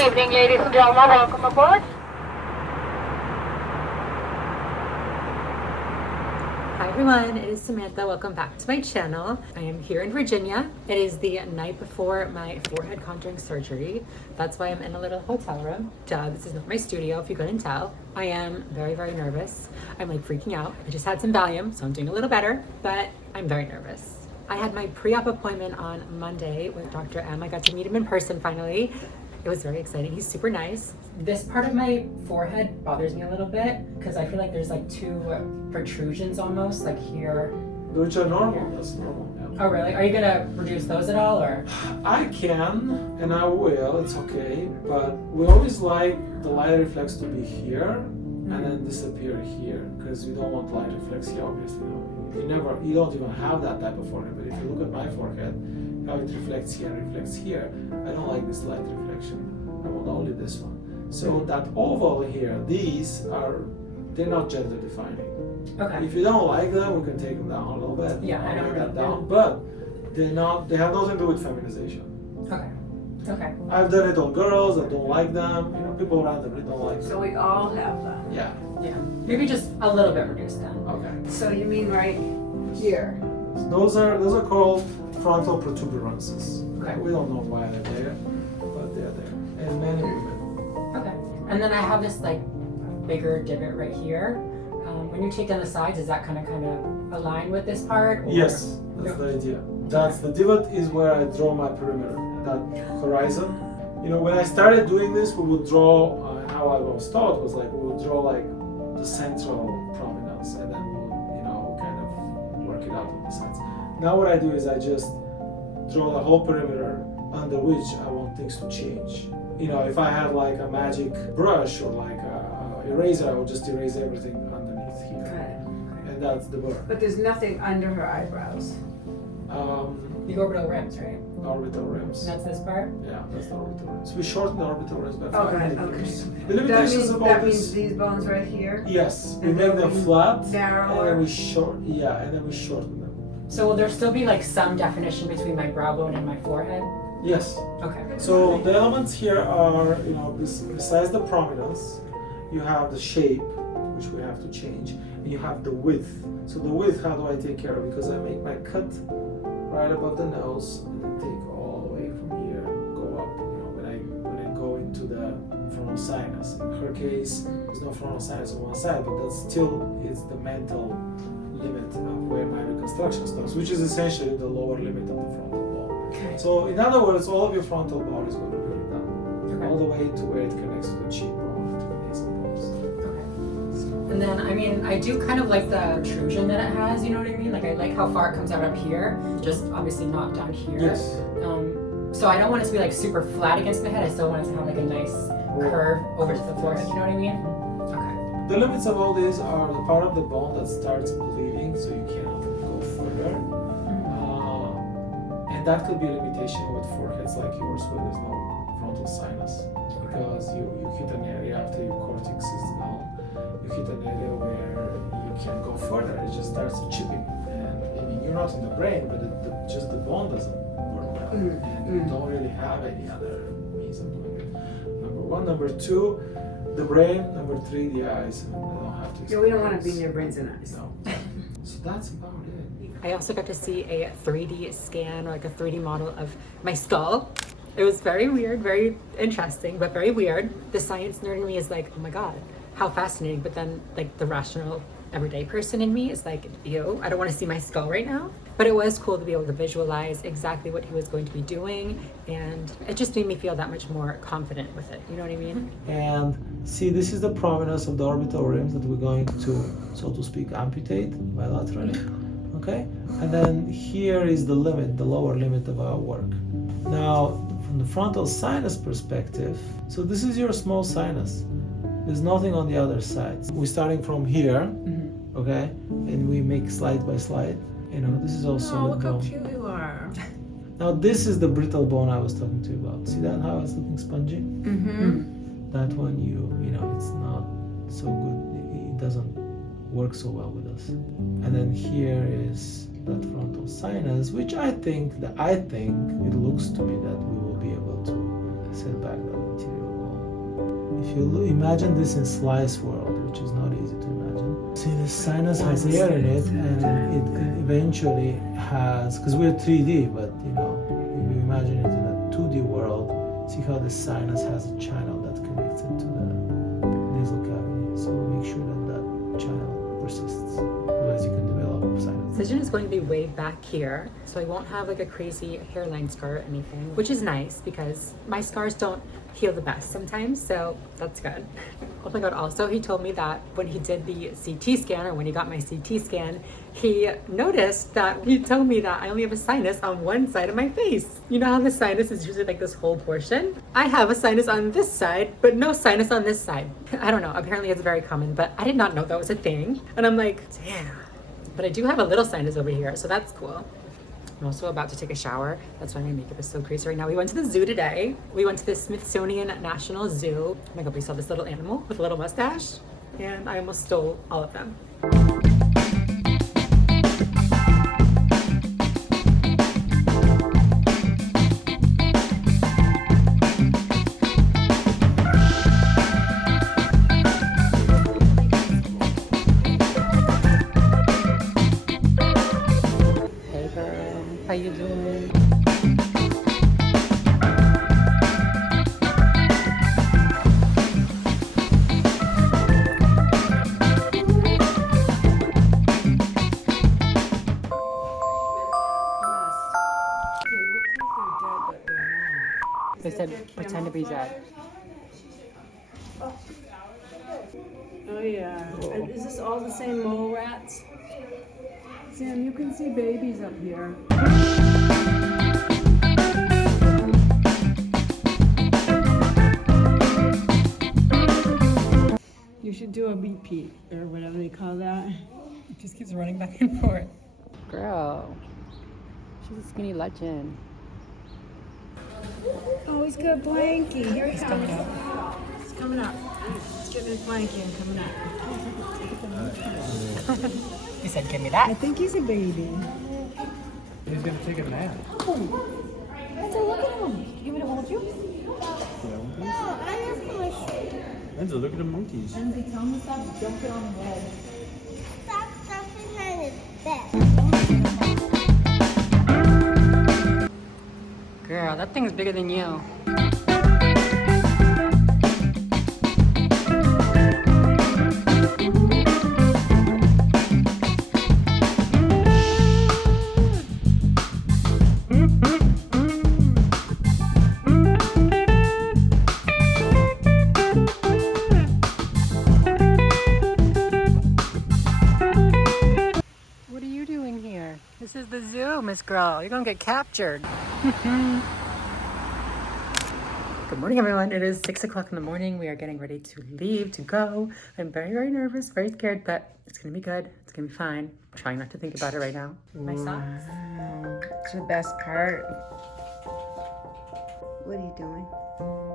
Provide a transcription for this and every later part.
Good evening, ladies and gentlemen. Welcome aboard. Hi everyone, it is Samantha. Welcome back to my channel. I am here in Virginia. It is the night before my forehead contouring surgery. That's why I'm in a little hotel room. Duh, this is not my studio if you couldn't tell. I am very, very nervous. I'm like freaking out. I just had some Valium, so I'm doing a little better, but I'm very nervous. I had my pre-op appointment on Monday with Dr. M. I got to meet him in person finally. It was very exciting. He's super nice. This part of my forehead bothers me a little bit because I feel like there's like two protrusions almost, like here. Which are normal, that's normal. Yeah. Oh really? Are you gonna reduce those at all or? I can and I will, it's okay, but we always like the light reflex to be here and then disappear here because we don't want light reflex here, obviously. You don't even have that type of forehead, but if you look at my forehead, how it reflects here and reflects here, I don't like this light reflection. I want only this one. So that oval here, they're not gender defining. Okay. If you don't like them, we can take them down a little bit. Yeah, I don't that really down, but they have nothing to do with feminization. Okay. Okay. I've done it on girls that don't like them. People randomly don't like them. So we all have them. Yeah. Yeah. Maybe just a little bit reduced then. Okay. So you mean right here? Those are called frontal protuberances. Okay. We don't know why they're there, but they're there. And men and women. Okay. And then I have this like bigger divot right here. When you take down the sides, is that kind of align with this part? Or? Yes, that's the idea. That's the divot is where I draw my perimeter, that horizon. When I started doing this, we would draw, how I was taught was like, we would draw like the central prominence and then we'll, kind of work it out on the sides. Now what I do is I just draw the whole perimeter under which I want things to change. If I have like a magic brush or like a eraser, I will just erase everything underneath here. Right. And that's the burr. But there's nothing under her eyebrows. The orbital rims, right? Orbital rims. And that's this part? Yeah, that's the orbital rims. We shorten the orbital rims by 5 Okay, millimeters. okay. The limitations of all That this. means these bones right here? Yes, we And make then them we flat, narrower? and then we shorten them. So will there still be like some definition between my brow bone and my forehead? Yes. Okay. So the elements here are, besides the prominence, you have the shape, which we have to change, and you have the width. So the width, how do I take care of it? Because I make my cut right above the nose, and then take all the way from here, go up. When I go into the frontal sinus. In her case, there's no frontal sinus on one side, but that still is the mental limit of where my reconstruction starts, which is essentially the lower limit of the frontal bone. Okay. So in other words, all of your frontal bone is going to be redone, Okay. all the way to where it connects to the cheekbone, to the nasal bones. Okay. And then, I do kind of like the protrusion that it has, you know what I mean? Like, I like how far it comes out up here, just obviously not down here. Yes. So I don't want it to be like super flat against my head. I still want it to have like a nice curve over to the forehead, you know what I mean? Okay. The limits of all these are the part of the bone that starts bleeding, so you cannot go further. And that could be a limitation with foreheads like yours where there's no frontal sinus, because you hit an area after your cortex is gone. You hit an area where you can't go further. It just starts chipping, and you're not in the brain, but just the bone doesn't work well, and you don't really have any other means of doing it. Number one, number two, the brain. Number three, the eyes. And I don't have to. Yeah, we don't want to be near brains and eyes. No. So that's about it. I also got to see a 3D scan or like a 3D model of my skull. It was very weird, very interesting, but very weird. The science nerd in me is like, oh my God, how fascinating. But then like the rational everyday person in me is like, ew, I don't want to see my skull right now. But it was cool to be able to visualize exactly what he was going to be doing. And it just made me feel that much more confident with it. You know what I mean? And see, this is the prominence of the orbital rims that we're going to, so to speak, amputate bilaterally. Okay? And then here is the limit, the lower limit of our work. Now, from the frontal sinus perspective, so this is your small sinus. There's nothing on the other side. We're starting from here, okay? And we make slide by slide. This is also Oh, the look how bone. cute you are. Now, this is the brittle bone I was talking to you about. See that, how it's looking spongy? Mm-hmm. That one, it's not so good. It doesn't work so well with us. And then here is that frontal sinus, which I think it looks to me that we will be able to set back that material if you imagine this in slice world, which is not easy to imagine. See, this sinus has air in it, and it eventually has, because we're 3D, but you know, if you imagine it in a 2D world, see how the sinus has a channel that connects it to the nasal cavity. So make sure that that channel persists. Otherwise, you can develop sinus. Incision is going to be way back here, so I won't have like a crazy hairline scar or anything, which is nice because my scars don't heal the best sometimes, so that's good. Oh my god, also he told me that when he did the CT scan, or when he got my CT scan, he noticed that he told me that I only have a sinus on one side of my face. You know how the sinus is usually like this whole portion? I have a sinus on this side, but no sinus on this side. I don't know, apparently it's very common, but I did not know that was a thing. And I'm like, damn. But I do have a little sinus over here, so that's cool. I'm also about to take a shower. That's why my makeup is so crazy right now. We went to the zoo today. We went to the Smithsonian National Zoo. Oh my god, we saw this little animal with a little mustache, and I almost stole all of them. How you doing? They said pretend to be dead. Oh yeah. Is this all the same mole rats? Sam, you can see babies up here. You should do a repeat or whatever they call that. It just keeps running back and forth. Girl, she's a skinny legend. Oh, he's got a blankie. Here he comes. He's coming up. He's getting his blankie and coming up. He said, give me that. I think he's a baby. He's gonna take a nap. Look at him. You want me to hold you? Enzo, look at the monkeys. Lindsay, tell him to stop jumping on the bed. Stop jumping on his bed. Girl, that thing's bigger than you. This is the zoo, Miss Girl. You're gonna get captured. Good morning, everyone. It is 6 o'clock in the morning. We are getting ready to leave, to go. I'm very, very nervous, very scared, but it's gonna be good. It's gonna be fine. I'm trying not to think about it right now. My socks. It's the best part. What are you doing?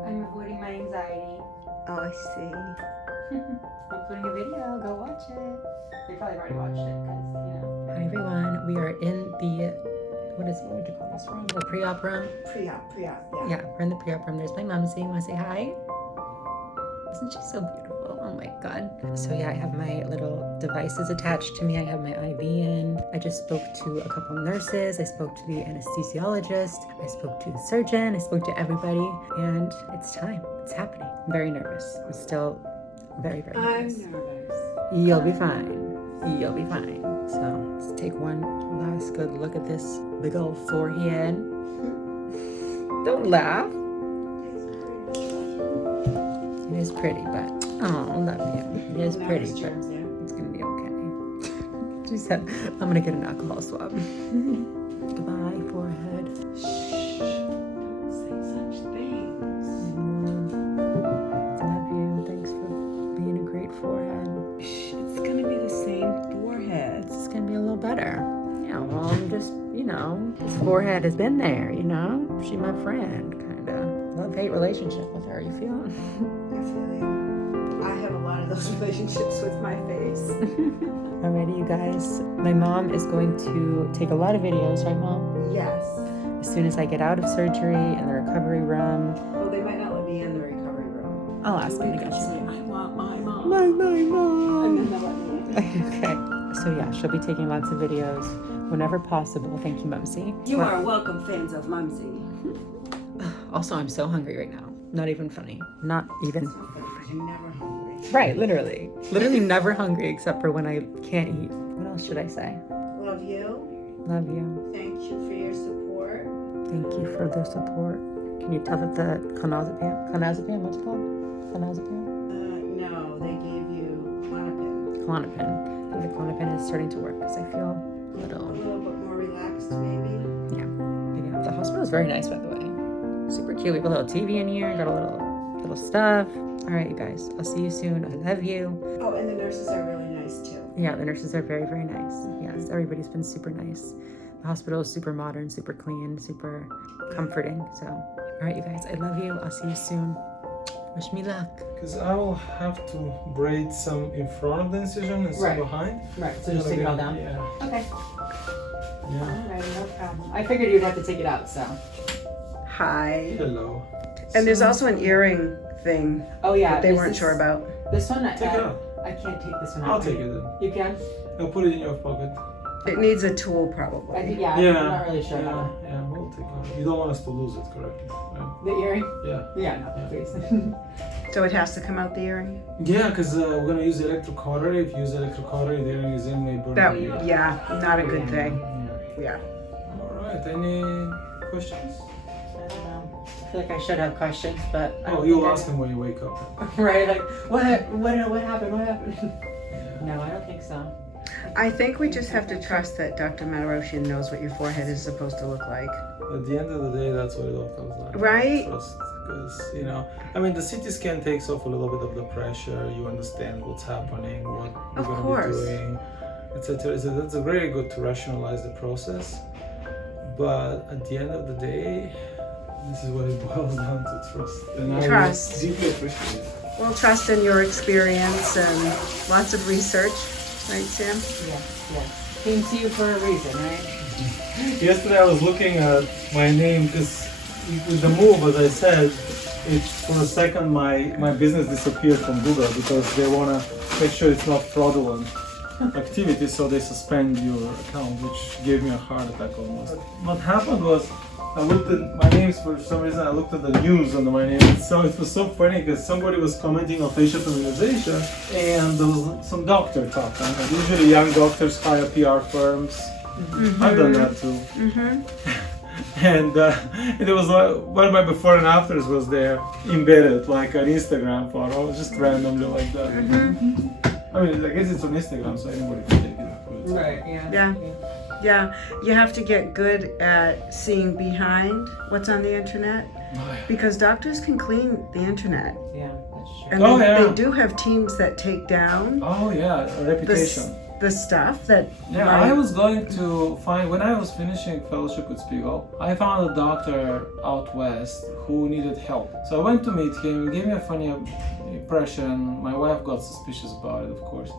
I'm avoiding my anxiety. Oh, I see. I'm putting a video. Go watch it. You probably already watched it because, you know. Hi, everyone. We are in the, what would you call this room? The pre-op room? Pre-op, yeah. Yeah, we're in the pre-op room. There's my mumsy. You want to say hi? Isn't she so beautiful? Oh my god. So yeah, I have my little devices attached to me. I have my IV in. I just spoke to a couple nurses. I spoke to the anesthesiologist. I spoke to the surgeon. I spoke to everybody. And it's time. It's happening. I'm very nervous. I'm still very, very nervous. I'm nervous. You'll be fine. You'll be fine. So let's take one last good look at this big old forehead. Don't laugh. It is pretty, but oh, love you. It is pretty, but it's gonna be okay. She said, I'm gonna get an alcohol swab. Goodbye, forehead. Shh. Don't say such things. Love you. Thanks for being a great forehead. It's gonna be the same forehead. It's gonna be a little better. Yeah, well, I'm just, this forehead has been there, She my friend, kind of. Love-hate relationship with her, you feel? I feel you. I have a lot of those relationships with my face. Alrighty, you guys. My mom is going to take a lot of videos, right, Mom? Yes. As soon as I get out of surgery in the recovery room. Well, they might not let me in the recovery room. I'll ask him to get Say, you. I want my mom. My And then mom. they'll let me. Okay. So yeah, she'll be taking lots of videos whenever possible. Thank you, Mumsy. You are welcome, fans of Mumsy. Also, I'm so hungry right now. Not even funny. Not even. You're never hungry. Right, literally. Literally never hungry except for when I can't eat. What else should I say? Love you. Love you. Thank you for your support. Thank you for the support. Can you tell that the clonazepam, what's it called? Clonazepam? No, they gave you Klonopin. Klonopin. That the Klonopin is starting to work because I feel a A little, little bit more relaxed, maybe. yeah. The hospital is very nice, by the way. Super cute. We have a little TV in here. Got a little stuff. All right, you guys. I'll see you soon. I love you. Oh, and the nurses are really nice too. Yeah, the nurses are very, very nice. Yes, everybody's been super nice. The hospital is super modern, super clean, super comforting. So, all right, you guys. I love you. I'll see you soon. Wish me luck. Because I will have to braid some in front of the incision and some Right. behind. Right. So just take it all down. Yeah. Okay. Yeah. All right, no problem. I figured you'd have to take it out. So. Hi. Hello. And there's So- also an earring thing Oh yeah. that they is weren't this- sure about. This one. Take it out. I can't take this one out. I'll take it then. You can. I'll put it in your pocket. It needs a tool I probably. think, yeah. Yeah. I'm not really sure Yeah, about yeah, we'll take it. You don't want us to lose it, correct? Right? the earring. Yeah. Yeah. No, please. So it has to come out the earring? Yeah, because we're gonna use electric cautery. If you use electric cautery, the earring is in, may burn That, your ear. yeah, not a good thing. Yeah. Yeah. All right. Any questions? I don't know. I feel like I should have questions, but I Oh, don't you'll think I ask him when you wake up. do. Right? Like what happened? What happened? Yeah. No, I don't think so. I think we just have to trust that Dr. Matarosian knows what your forehead is supposed to look like. At the end of the day, that's what it all comes down to. Right? Trust, because I mean, the CT scan takes off a little bit of the pressure. You understand what's happening, what you're Of going to course. be doing, etc. It's very good to rationalize the process. But at the end of the day, this is what it boils down to: trust. And Trust. I deeply appreciate it. Well, trust in your experience and lots of research, right, Sam? Yes. Came to you for a reason, right? Yesterday I was looking at my name because with the move, as I said, it's for a second my business disappeared from Google because they want to make sure it's not fraudulent activity, so they suspend your account, which gave me a heart attack almost. What happened was I looked at my names for some reason. I looked at the news under my name. So it was so funny because somebody was commenting on facial feminization, and there was some doctor talking. And usually young doctors hire PR firms. I've done that too. And there was one of my before and afters was there embedded, like an Instagram photo, just randomly like that. I mean, I guess it's on Instagram, so anybody can take it. Right. Yeah. Yeah. Yeah, you have to get good at seeing behind what's on the internet because doctors can clean the internet. Yeah. That's true. And Oh, they, yeah. they do have teams that take down Oh yeah, a the, reputation. the stuff that. Yeah, right. I was going to find, when I was finishing fellowship with Spiegel, I found a doctor out west who needed help. So I went to meet him, he gave me a funny impression. My wife got suspicious about it, of course.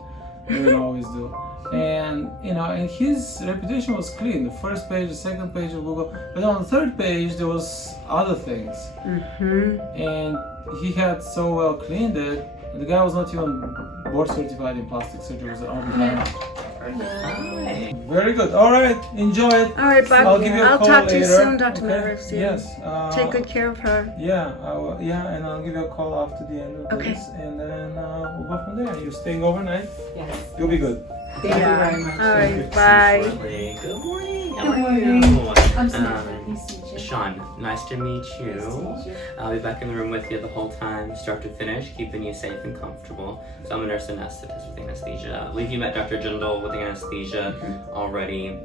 Women always do. And and his reputation was clean. The first page, the second page of Google, but on the third page there was other things. And he had so well cleaned it. The guy was not even board certified in plastic surgery. It was an Very good. All right, enjoy it. All right, Bob. I'll give you a I'll call talk to you later. soon, Dr. Okay? Matarosian. Yes. Take good care of her. Yeah, and I'll give you a call after the end of Okay. this, and then we'll go from there. You're staying overnight. Yes. You'll be good. Thank you very much. All right, bye. Good morning. Good How are morning. you? I'm Samantha. Nice to meet you. Sean, nice to meet you. Nice to meet you. I'll be back in the room with you the whole time, start to finish, keeping you safe and comfortable. So I'm a nurse anesthetist with anesthesia. I believe you met Dr. Jindal with anesthesia already.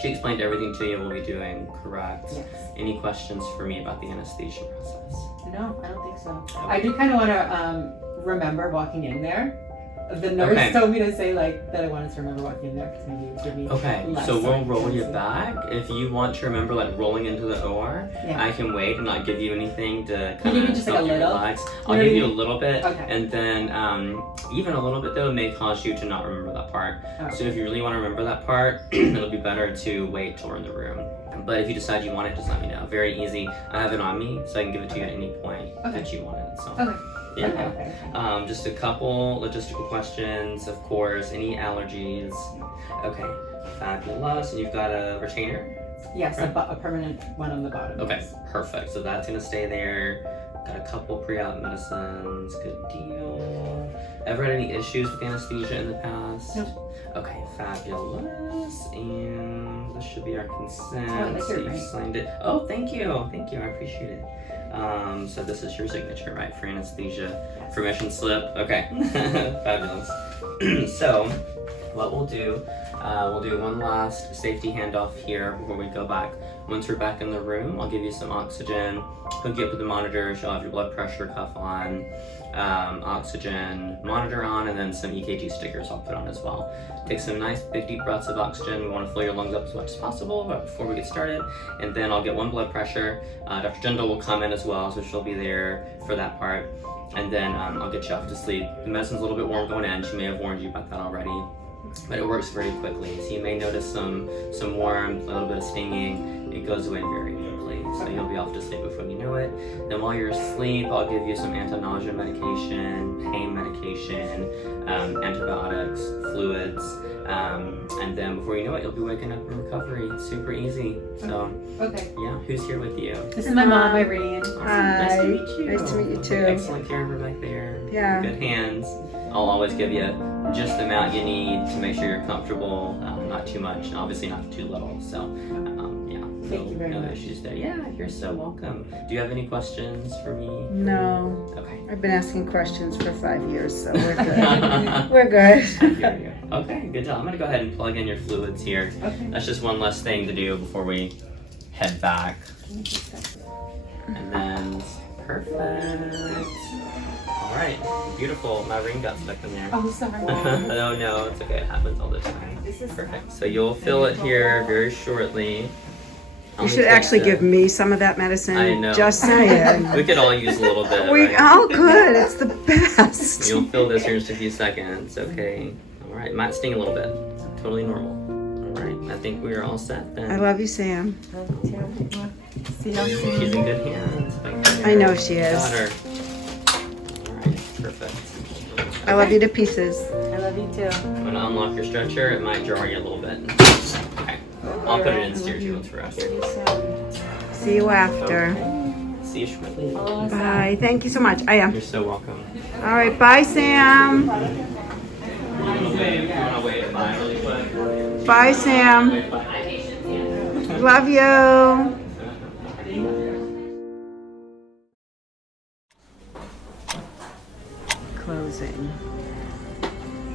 She explained everything to you we'll be doing, correct? Yes. Any questions for me about the anesthesia process? No, I don't think so. I do kind of want to remember walking in there. The nurse Okay. told me to say like that I wanted to remember walking in there because maybe it would give me Okay, less so we'll roll you urgency. back. If you want to remember like rolling into the OR, Yeah. I can wait and not give you anything to You kind give me of just like a help you little? relax. You I'll know give what I you a mean? little bit, Okay. and then even a little bit though may cause you to not remember that part. Oh. So if you really want to remember that part, it'll be better to wait till we're in the room. But if you decide you want it, just let me know. Very easy. I have it on me, so I can give it to you at any point that you want it. So. Okay. Yeah. Okay. Just a couple logistical questions, of course. Any allergies? Okay. Fabulous. And you've got a retainer? Yes, right? a permanent one on the bottom. Okay, perfect. So that's gonna stay there. Got a couple pre-op medicines. Good deal. Ever had any issues with anesthesia in the past? No. Okay, fabulous. And this should be our consent. Oh, that's so it, you've right? signed it. Oh, thank you. Thank you. I appreciate it. So this is your signature, right, for anesthesia? Yes. Permission slip. Okay. Fabulous. So what we'll do one last safety handoff here before we go back. Once we're back in the room, I'll give you some oxygen, hook you up with the monitor, you'll have your blood pressure cuff on, oxygen monitor on, and then some EKG stickers I'll put on as well. Take some nice big deep breaths of oxygen. We want to fill your lungs up as much as possible right before we get started. And then I'll get one blood pressure. Dr. Jindal will come in as well, so she'll be there for that part. And then I'll get you off to sleep. The medicine's a little bit warm going in. She may have warned you about that already. But it works very quickly. So you may notice some warmth, a little bit of stinging. It goes away very quickly. So you'll be off to sleep before you know it. Then while you're asleep, I'll give you some anti-nausea medication, pain medication, antibiotics, fluids. And then before you know it, you'll be waking up in recovery. It's super easy. So Okay. yeah, who's here with you? This is my mom, Irene. Awesome. Hi. Nice to meet you. Nice to meet you too. Excellent caregiver back there. Yeah. Good hands. I'll always give you just the amount you need to make sure you're comfortable. Not too much, and obviously not too little. So yeah. Thank you very no much. issues there. Yeah, you're so welcome. Do you have any questions for me? No. Okay. I've been asking questions for 5 years, so we're good. We're good. I hear you. Okay, good job. I'm gonna go ahead and plug in your fluids here. Okay. That's just one less thing to do before we head back. And then perfect. All right, beautiful. My ring got stuck in there. Oh, sorry. No, it's okay. It happens all the time. Perfect. So you'll fill it here very shortly. You should actually give me some of that medicine. I know. Just saying. We could all use a little bit. We right? oh good. It's the best. You'll fill this here in just a few seconds. Okay. All right. Might sting a little bit. Totally normal. All right. I think we're all set then. I love you, Sam. See how soon. She's in good hands. I know she is. Got her. All right. Perfect. I love you to pieces. I love you too. I'm gonna unlock your stretcher. It might jar you a little bit. Okay. I'll put it in steer tunes for us. See you after. See you shortly. Bye. Thank you so much. I am. You're so welcome. All right. Bye, Sam. You wanna wave bye really quick? Bye, Sam. Love you. Closing.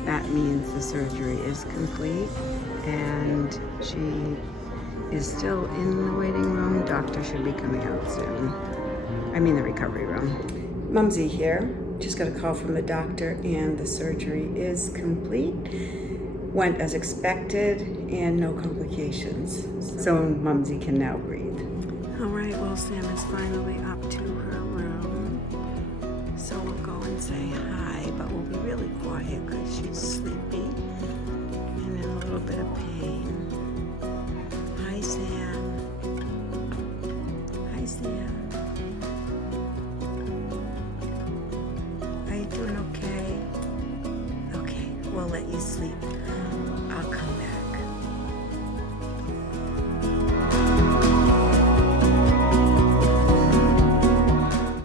That means the surgery is complete and she is still in the waiting room. Doctor should be coming out soon. I mean the recovery room. Mumsy here. Just got a call from the doctor and the surgery is complete. Went as expected and no complications. So Mumsy can now breathe. All right, well, Sam is finally up to her room. So we'll go and say hi, but we'll be really quiet because she's sleepy and in a little bit of pain. Hi, Sam. Hi, Sam. Are you doing okay? Okay, we'll let you sleep.